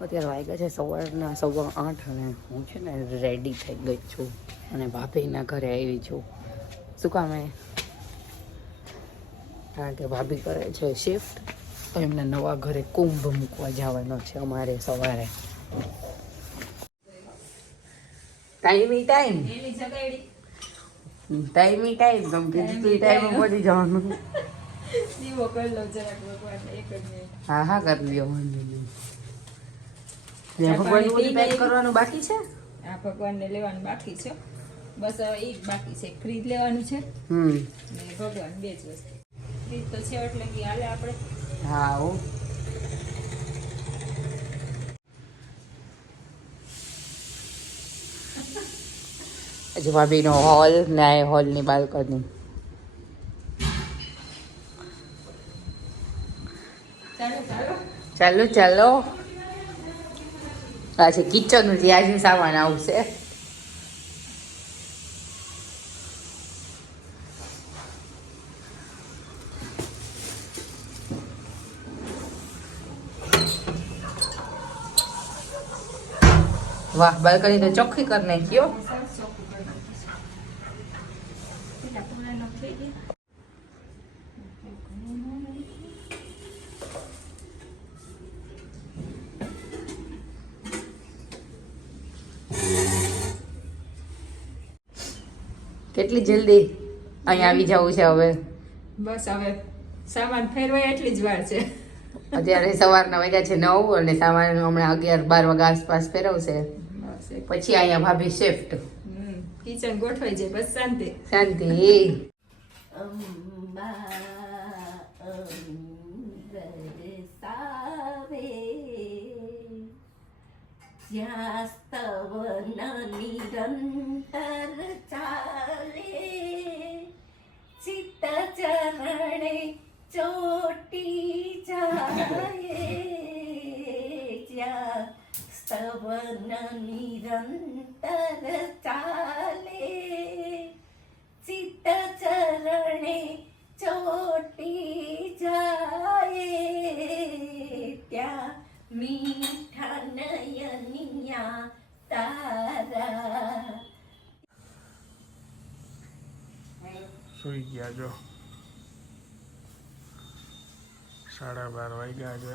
અત્યારે વાગ્યા છે સવારના સવા આઠ અને હું છે ને રેડી થઈ ગઈ છું અને ભાભીના ઘરે આવી છું. શું કામ એ? કારણ કે ભાભી કરે છે શિફ્ટ તો એમના નવા ઘરે કુંભ મૂકવા જવાનો છે અમારે સવારે. ટાઈમ ઈ ટાઈમ ટાઈમ ઈ ટાઈમ જવાનું. હા હા કરી લ્યો વાંધો નહીં. પેક કરવાનું બાકી છે? આ ભગવાનને લેવાનું બાકી છે. બસ હવે એ બાકી છે. ફ્રીજ લેવાનું છે. હમ. ને ભગવાન બે જ વસ્તુ. ફ્રીજ તો છે એટલે કે હાલે આપણે હા હો હજી હોલ ને હોલની બાલ્કની ચાલો ચાલો. ચાલો ચાલો. આ છે કિચનનું આજે સામાન આવશે. વાહ બાલ્કની તો ચોખ્ખી કરી નાખ્યો સરસ ચોખ્ખું કરી નાખ્યું છે. પેલા પુરાણો થઈ ગયા કેટલી જલ્દી અહીંયા આવી જવું છે હવે. બસ હવે સામાન ફેરવાય એટલી જ વાર છે. અત્યારે સવારના વાગ્યા છે નવ અને સામાન હમણાં અગિયાર બાર વાગ્યા આસપાસ ફેરવશે. બસ પછી અહીંયા ભાભી શિફ્ટ કિચન ગોઠવાઈ જાય બસ શાંતિ. શાંતિ. અંબા સ્તવન નિરંતર ચાલે ચિત્ત ચરણે ચોટી જાય જ્યાં સ્તવન નિરંતર ચાલે ચિત્ત ચરણે ચોટી જાય ત્યાં મીઠા નયનિયા સુઈ ગયા જો. સાડા બાર વાગ્યા છે.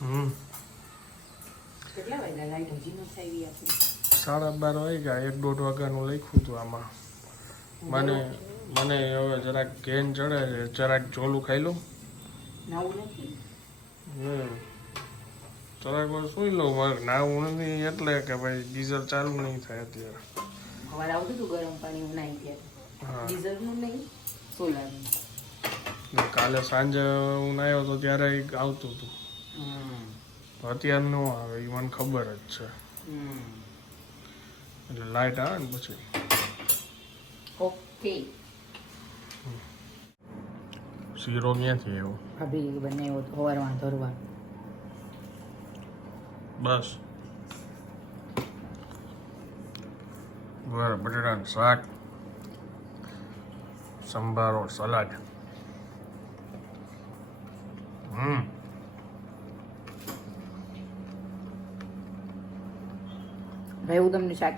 હમ. સાડા બાર વાગ્યા એક દોઢ વાગ્યાનું લખ્યું હતું આમાં. મને મને હવે જરાક ઘેન ચડે છે જરાક ચોલું ખાઈ લઉં. હમ. જરાક વાર સુઈ લઉં? મારે નાવું નથી એટલે કે ભાઈ ગીઝર ચાલુ નહીં થાય અત્યારે. સવારે આવતું હતું ગરમ પાણી ઉનાઈ ગયા. ગીઝરનું નહીં સોલારનું. કાલે સાંજે હું નાયો તો ત્યારે આવતું હતું. અત્યારે ન આવે એ મને ખબર જ છે. હમ. એટલે લાઇટ આવે ને પછી? ઓકે. શીરો ક્યાંથી આવ્યો? ભાભી બનાવ્યો તો સવારમાં ધરવા. બસ. બરાબર બટેટાનું શાક સંભારો સલાડ. હમ. ભાઈ તમને શાક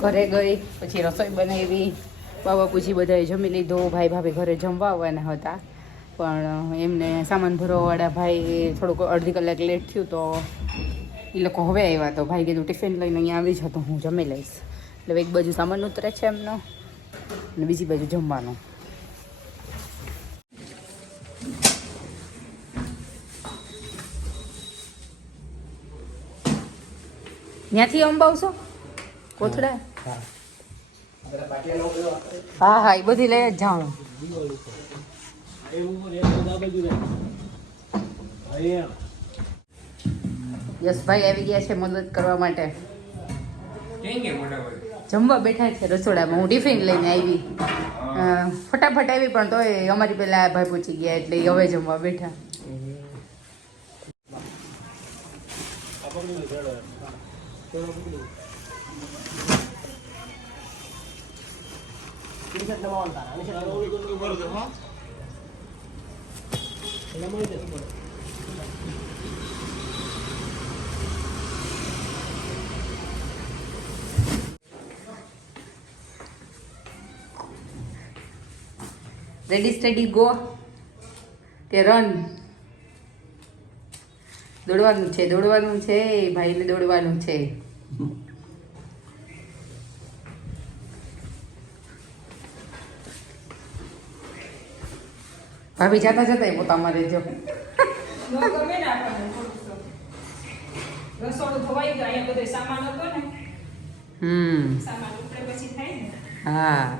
ઘરે ગઈ પછી રસોઈ બનાવી. બાબા પૂછી બધાએ જમી લીધો. ભાઈ ભાભી ઘરે જમવા આવવાના હતા. પણ એમને સામાન ભરવાવાળા ભાઈ થોડુંક અડધી કલાક લેટ થયું તો એ લોકો હવે આવ્યા તો ભાઈ કીધું ટિફિન લઈને અહીંયા આવી જ તો હું જમી લઈશ. એટલે એક બાજુ સામાન ઉતરે છે એમનો અને બીજી બાજુ જમવાનું. ત્યાંથી અંબાવશો? કોથળા? હા. હા એ બધી લઈ જ જાણો યશભાઈ આવી ગયા છે મદદ કરવા માટે. જમવા બેઠા છે રસોડામાં. હું ટિફિન લઈને આવી. ફટાફટ આવી, પણ તોય અમારી પેલા ભાઈ પૂછી ગયા એટલે હવે જમવા બેઠા. રેડી સ્ટડી ગો કે રન દોડવાનું છે દોડવાનું છે ભાઈને દોડવાનું છે. ભાભી જાતા જતા પોતામાં રહેજો. રસોડું ધોવાઈ ગયું અહીંયા બધો સામાન હતો ને. હમ. સામાન ઉપડે પછી થાય ને. હા.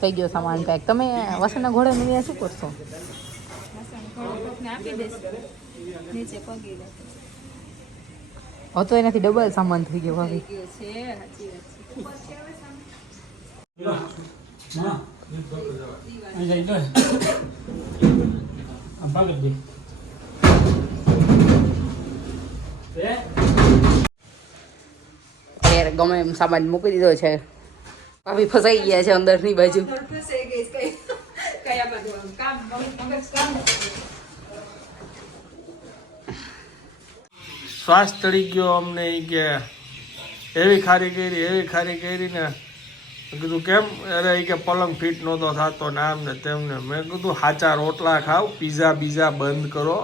થઈ ગયો સામાન પેક તમે વસણના ઘોડા નું શું કરશો? લસણ થોડું કોકને આપી દેશે નીચે પગી લે હવે તો એનાથી ડબલ સામાન થઈ ગયો ભાભી ગમે એમ સામાન મૂકી દીધો છે. ભાભી ફસાઈ ગયા છે અંદરની બાજુ. શ્વાસ ચડી ગયો અમને એ કે એવી ખારી કરી એવી ખારી કરી ને કીધું કેમ? અરે એ કે પલંગ ફિટ નહોતો થતો ને આમ ને તેમને મેં કીધું હાચા રોટલા ખાવ પીઝા બીઝા બંધ કરો.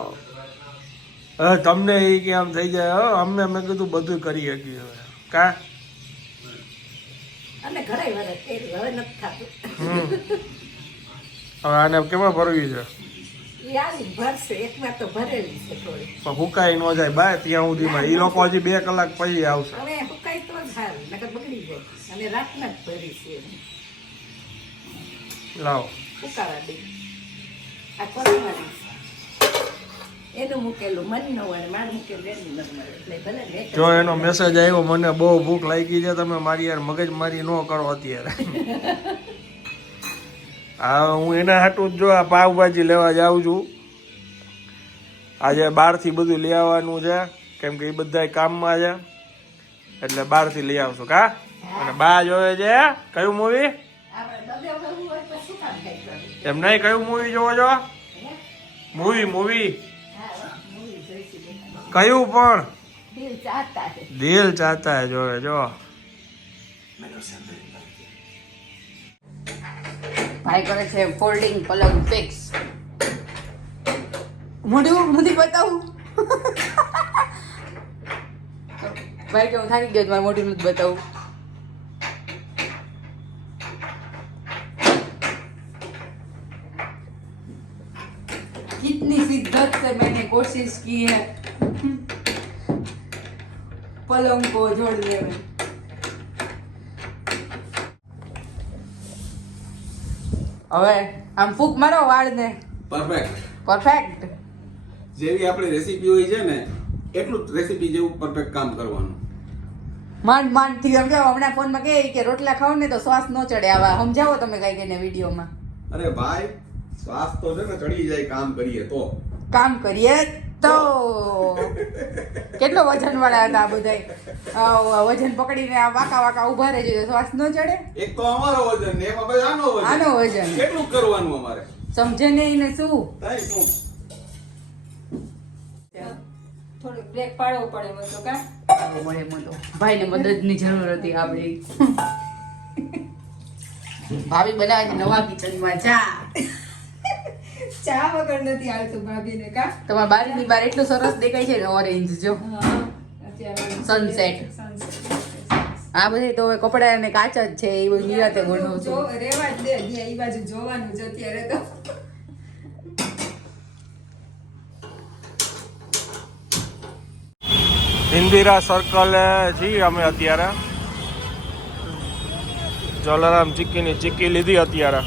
હવે તમને એ કે આમ થઈ જાય. હો અમને મેં કીધું બધું કરી શકીએ હવે. કા? અને ઘણા વરસ તેલ હવે નથી થતું. હવે આને કેમાં ભરવી છે? હુકાઈ ન જાય બાય ત્યાં સુધીમાં. એ લોકો હજી બે કલાક પછી આવશે. લાવો ઉકાળા દે આ કોથમરી એનું મૂકેલું મન ન મારું મૂકેલું એનું ન એટલે ભલે ને એક જ એનો મેસેજ આવ્યો મને બહુ ભૂખ લાગી છે તમે મારી યાર મગજ મારી ન કરો અત્યારે. હા હું એના હાટું જ જો આ પાવભાજી લેવા જાઉં છું. આજે બહારથી બધું લઈ આવવાનું છે કેમ કે એ બધા કામમાં છે. એટલે બહારથી લઈ આવશું કા? અને બા જોવે છે કયું મૂવી? એમ નહીં કયું મૂવી જોવો છો? Movie movie. કયું પણ દિલ ચાહતા હે દિલ ચાહતા હે જોવે જો ભાઈ કરે છે ફોલ્ડિંગ પલંગ ફિક્સ મોઢું નથી બતાવું ભાઈ કે હું થાકી ગયો છું, મારે મોઢું નથી બતાવું कितनी शिद्दत से मैंने कोशिश की है पलंग को जोड़ने में હવે આમ ફૂક મારો વાળને પરફેક્ટ પરફેક્ટ જેવી આપણી રેસીપી હોય છે ને એટલું જ રેસીપી જેવું પરફેક્ટ કામ કરવાનું માંડ માંડ થી સમજાવો હમણાં ફોનમાં કહે કે રોટલા ખાવ ને તો શ્વાસ ન ચડે આવા સમજાવો તમે કઈ કઈને વિડીયોમાં અરે ભાઈ શ્વાસ તો છે ને ચડી જાય કામ કરીએ તો કામ કરીએ તો કેટલો વજન વાળા હતા બધા વજન પકડીને આ વાકા વાકા ઊભા રહે છે શ્વાસ ન ચડે? એક તો અમારો વજન ને એમાં પછી આનો વજન. આનો વજન. કેટલું કરવાનું અમારે? સમજે નહીં ને શું? થાય શું? થોડુંક બ્રેક પાડવો પડે મને કા? મળે મતો ભાઈને મદદની જરૂર હતી આપણી. ભાભી બનાવે નવા નવા કિચનમાં. ચા ચા વગર નથી આવતું ભાભીને કા? તમારા બારીની બાર એટલું સરસ દેખાય છે ને ઓરેન્જ જો. Sunset. આ બધી તો હવે કપડા અને કાચ જ છે એ બધું નિરાતે ગોઠવું જો છું. રેવા જ દે એ બાજુ જોવાનું છે અત્યારે તો. ઇન્દિરા સર્કલ છીએ અમે અત્યારે. જલારામ ચીક્કીની ચીક્કી લીધી અત્યારે.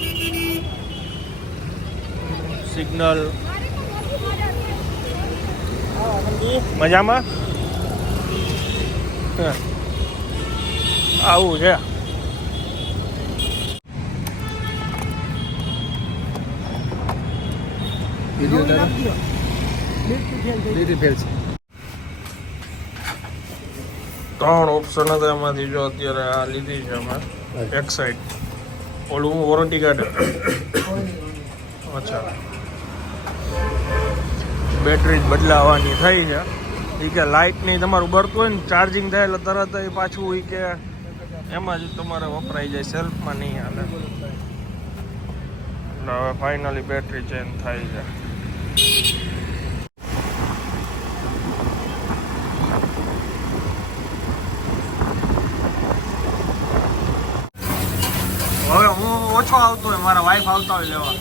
સિગ્નલ. મજામાં? આવું છે. ત્રણ ઓપ્શન હતા એમાંથી જો અત્યારે આ લીધી છે અમે. એક સાઈડ ઓલું વોરંટી કાર્ડ અચ્છા. બેટરી જ બદલાવાની થઈ છે. એ કે લાઇટ નહીં તમારું બળતું હોય ને ચાર્જિંગ થાય એટલે તરત એ પાછું એ કે એમાં જ તમારે વપરાઈ જાય સેલ્ફમાં નહીં હાલે. એટલે હવે ફાઇનલી બેટરી ચેન્જ થાય છે. હવે હું ઓછો આવતો હોય, મારા વાઈફ આવતા હોય લેવા.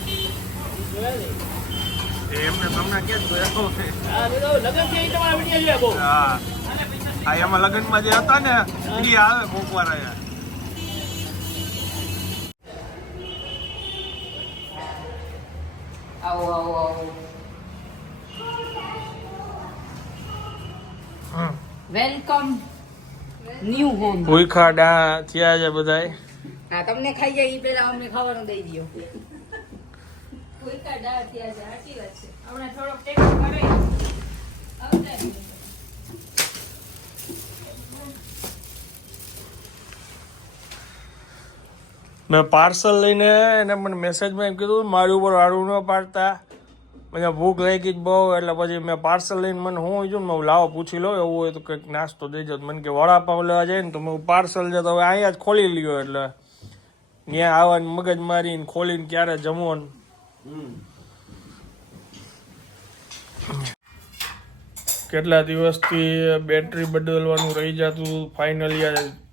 એ એમને તમને કે હા આ એમાં લગ્નમાં જે હતા ને એ આવે કોક વાર અહીંયા. આવો આવો આવો. Welcome new home. ભૂખા ડા થયા છે બધાય. હા તમને ખાઈ જાય એ પહેલા અમને ખાવાનું દઈ દો કોઈકા ડાળ થયા છે સાચી વાત છે. હમણાં થોડોક ટેકો કરે. આવતા મેં પાર્સલ લઈને એને મને મેસેજમાં એમ કીધું મારી ઉપર આડું ન પાડતા. મને ભૂખ લાગી જ બહુ એટલે પછી મેં પાર્સલ લઈને મને હું જો મેં લાવો પૂછી લો એવું હોય તો કંઈક નાસ્તો દેજો તો મને કે વડાપાવ લેવા જાય ને તો મેં પાર્સલ જતો હવે અહીંયા જ ખોલી લ્યો એટલે. ત્યાં આવવાની મગજ મારીને ખોલીને ક્યારે જમવાનું? કેટલા દિવસથી બેટરી બદલવાનું રહી જતું? ફાઇનલી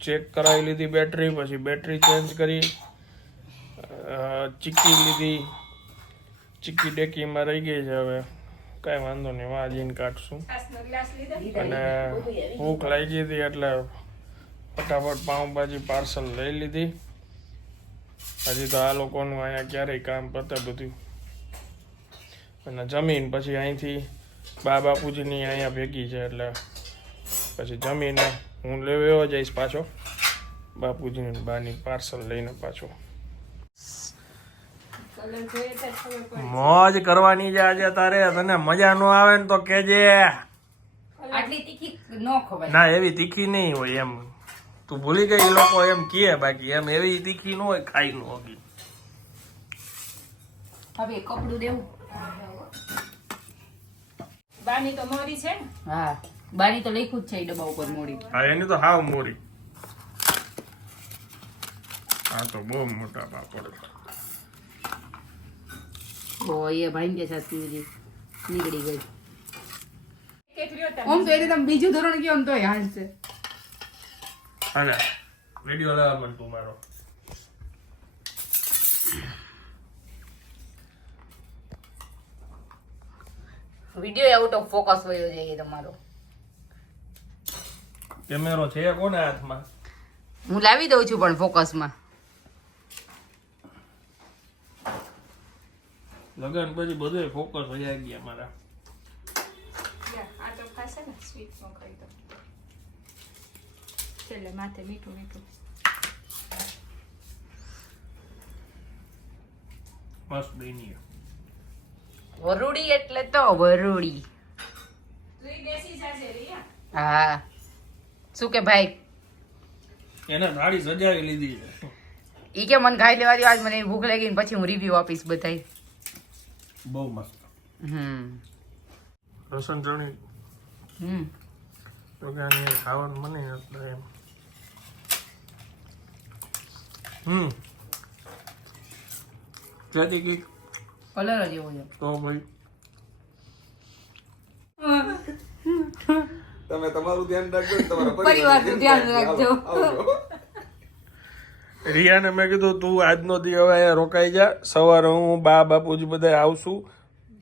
ચેક કરાવી લીધી બેટરી પછી બેટરી ચેન્જ કરી ચીકી લીધી. ચીકી ડેકીમાં રહી ગઈ છે હવે. કાંઈ વાંધો નહીં વાજીને કાઢશું. અને ભૂખ લાગી હતી એટલે ફટાફટ પાઉંભાજી પાર્સલ લઈ લીધી. હજી તો આ લોકોનું અહીંયા ક્યારેય કામ પતે બધું. અને જમીન પછી અહીંથી બા બાપુજીની અહીંયા ભેગી છે એટલે પછી જમીને હું લેવો જઈશ પાછો. બાપુજીની બાની પાર્સલ લઈને પાછો. મોજ કરવાની છે આજે તારે. તને મજા ન આવે ને તો કેજે. આટલી તીખી ન ખવાય. ના એવી તીખી નહીં હોય એમ. તું ભૂલી ગઈ એ લોકો એમ કહે બાકી એમ એવી તીખી ન હોય ખાઈ ન હોગી. હવે કપડું દેવું. બાની તો મોરી છે હા. બાની તો લખ્યું જ છે એ ડબ્બા ઉપર મોડી હા એની તો હાવ મોરી. આ તો બહુ મોટા પાપડ તો એ ભાઈ કે સાચી નીકળી ગઈ. આમ તો એને તમે બીજું ધોરણ કયો ને તોય હાલશે. હાલે વીડિયો લેવા મન તું મારો. વીડિયો આઉટ ઓફ ફોકસ વયો જાય તમારો. કેમેરો છે કોના હાથમાં? હું લાવી દઉં છું પણ ફોકસમાં લગન પછી બધું ફોકસ વયા ગયા મારા. આ તો ખાશે ને સ્વીટ છેલ્લે માથે મીઠું મીઠું મસ્ત દઈની વરુડી એટલે તો વરુડી તું ઈ બેસી જાજે રિયા હા શું કે ભાઈ એને થાળી સજાવી લીધી છે ઈ કે મને ખાઈ લેવા દો આજ મને ભૂખ લાગી ને પછી હું રિવ્યુ આપીશ બધાય બહુ મસ્ત હમ રસન ચણી હમ તો કે આની ખાવાનું મને એટલે એમ હમ. ક્યાંથી કંઈક કલર જ એવો છે. તો ભાઈ. તમે તમારું ધ્યાન રાખજો તમારા પરિવારનું ધ્યાન રાખજો. રિયાને મેં કીધું તું આજનો દી હવે અહીંયા રોકાઈ જા. સવારે હું બા બાપુ જ બધા આવશું.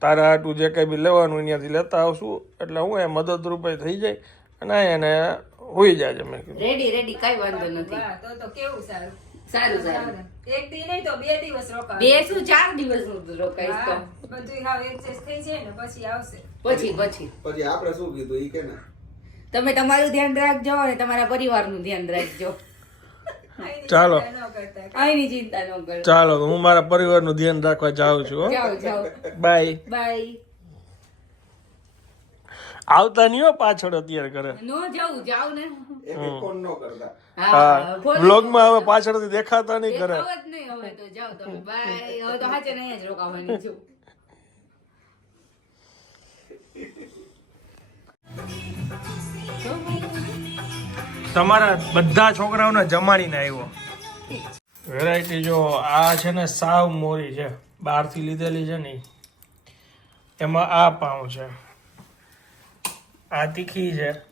તારા આટું જે કંઈ બી લેવાનું અહીંયાથી લેતા આવશું. એટલે હું એ મદદરૂપે થઈ જાય અને અહીંયા એને હોઈ જાય મેં કીધું. રેડી રેડી કઈ વાંધો નથી. તો તો કેવું સારું. સારું સારું. એક દી નહીં તો બે દિવસ રોકાવ બે શું ચાર દિવસ રોકાઈશ તો? બધું હાવ એડજસ્ટ થઈ જાય ને પછી આવશે. પછી પછી. પછી આપણે શું કીધું ઈ કે ને? તમે તમારું ધ્યાન રાખજો અને તમારા પરિવારનું ધ્યાન રાખજો. ચાલો. કાંઈની ચિંતા ન કરો. ચાલો હું મારા પરિવારનું ધ્યાન રાખવા જાઉં છું હો. જાઓ જાઓ. બાય. બાય. આવતા નહીં હો પાછળ અત્યારે કરે નો જાઉં જાઉં ને વ્લોગમાં હવે પાછળથી દેખાતા નહીં કરે દેખાવ જ નહીં હવે તો જાઓ તમે બાય હવે તો હાચે નહીં જ રોકાવાની છું. તમારા બધા છોકરાઓને જમાડીને આવ્યો. વેરાયટી જો આ છે ને સાવ મોરી છે. બહારથી લીધેલી છે ને. એમાં આ પાઉં છે. આ તીખી છે.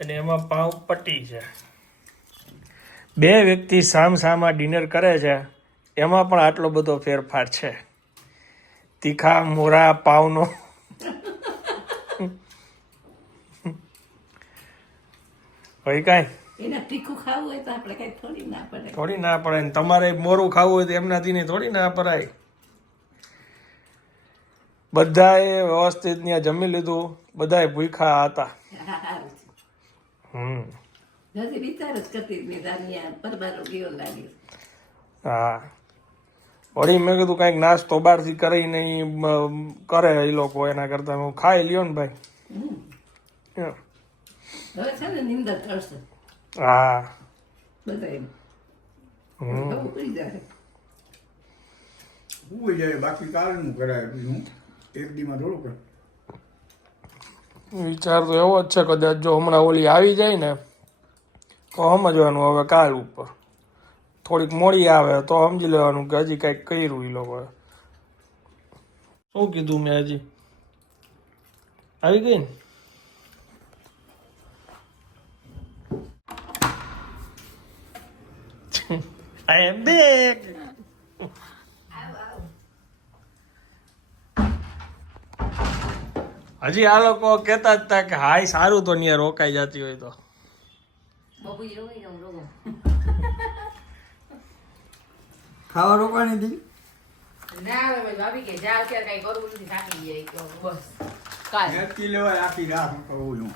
અને એમાં પાઉં પટ્ટી છે બે વ્યક્તિ સામ સામા ડિનર કરે છે એમાં પણ આટલો બધો ફેરફાર છે. તીખા મોરા પાવનો ભાઈ કાંઈ? તીખું ખાવું હોય તો આપણે કઈ થોડી ના પડે થોડી ના પડે ને તમારે મોરું ખાવું હોય તો એમનાથી નહીં થોડી ના પડાય. બધાએ વ્યવસ્થિત ત્યાં જમી લીધું બધાએ ભૂખા હતા. હમ. હજી વિચાર જ કરતી મેં દાનિયા પરબારો ગયો લાગે હા. વળી મેં કીધું કાંઈક નાસ્તો બહારથી કરી નહીં કરે એ લોકો એના કરતા. હું ખાઈ લ્યો ને ભાઈ. હવે છે ને નિંદર હા. બધા એમ. હમ. જાય હું જાય બાકી કારણ કરાય. બીજું એક દીમાં થોડું કરે. વિચાર તો એવો જ છે કદાચ જો હમણાં ઓલી આવી જાય ને તો સમજવાનું હવે કાલ ઉપર. થોડીક મોડી આવે તો સમજી લેવાનું કે હજી કંઈક કર્યું એ લોકોએ. શું કીધું મેં હજી? આવી ગઈ ને? I am back. હજી આ લોકો કહેતા જ હતા કે હાય સારું તો ત્યાં રોકાઈ જતી હોય તો. ખાવા રોકાણી હતી? ના હવે ભાઈ ભાભી કે જા અત્યારે કઈ કરવું નથી થાકી જાય તો બસ. કાલ. ખેંચી લેવાય આખી રાત હું કહું છું.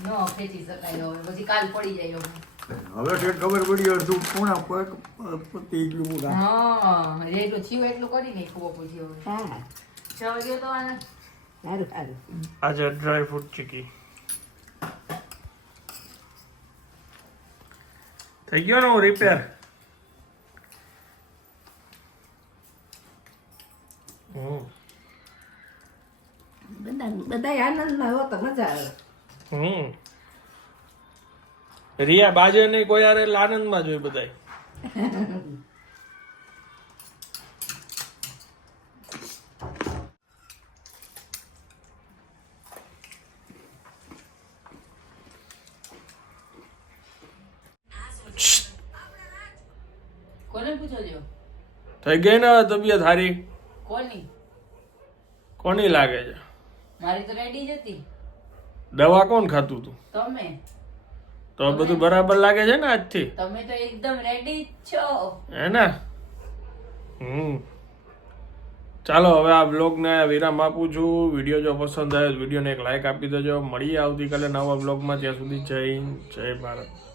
ન ખેંચી શકાય હવે પછી કાલ પડી જાય હવે. હવે ખબર પડી અડધું પૂણા પતી ગયું હા જેટલું થયું એટલું કરીને ખબર હા. છ વાગ્યો તો આને સારું સારું. આજે ડ્રાય ફ્રૂટ ચીકી. થઈ ગયો ને હું રિપેર બધા બધા આનંદમાં હો તો મજા આવે. હમ. રિયા બાજુ નહીં કોઈ એટલે આનંદમાં જોઈ બધાય. કોને પૂછો છો થઈ ગઈ ને તબિયત હારી? કોની? કોની લાગે છે? મારી તો રેડી જ હતી. દવા કોણ ખાતું તું? તમે. તો બધું બરાબર લાગે છે ને આજથી? તમે તો એકદમ રેડી છો. હે ને? હમ. ચાલો હવે આ બ્લોગને વિરામ આપું છું. વીડિયો જો પસંદ આવે વિડીયોને એક લાઇક આપી દેજો. મળીએ આવતીકાલે નવા બ્લોગમાં ત્યાં સુધી જય જય ભારત.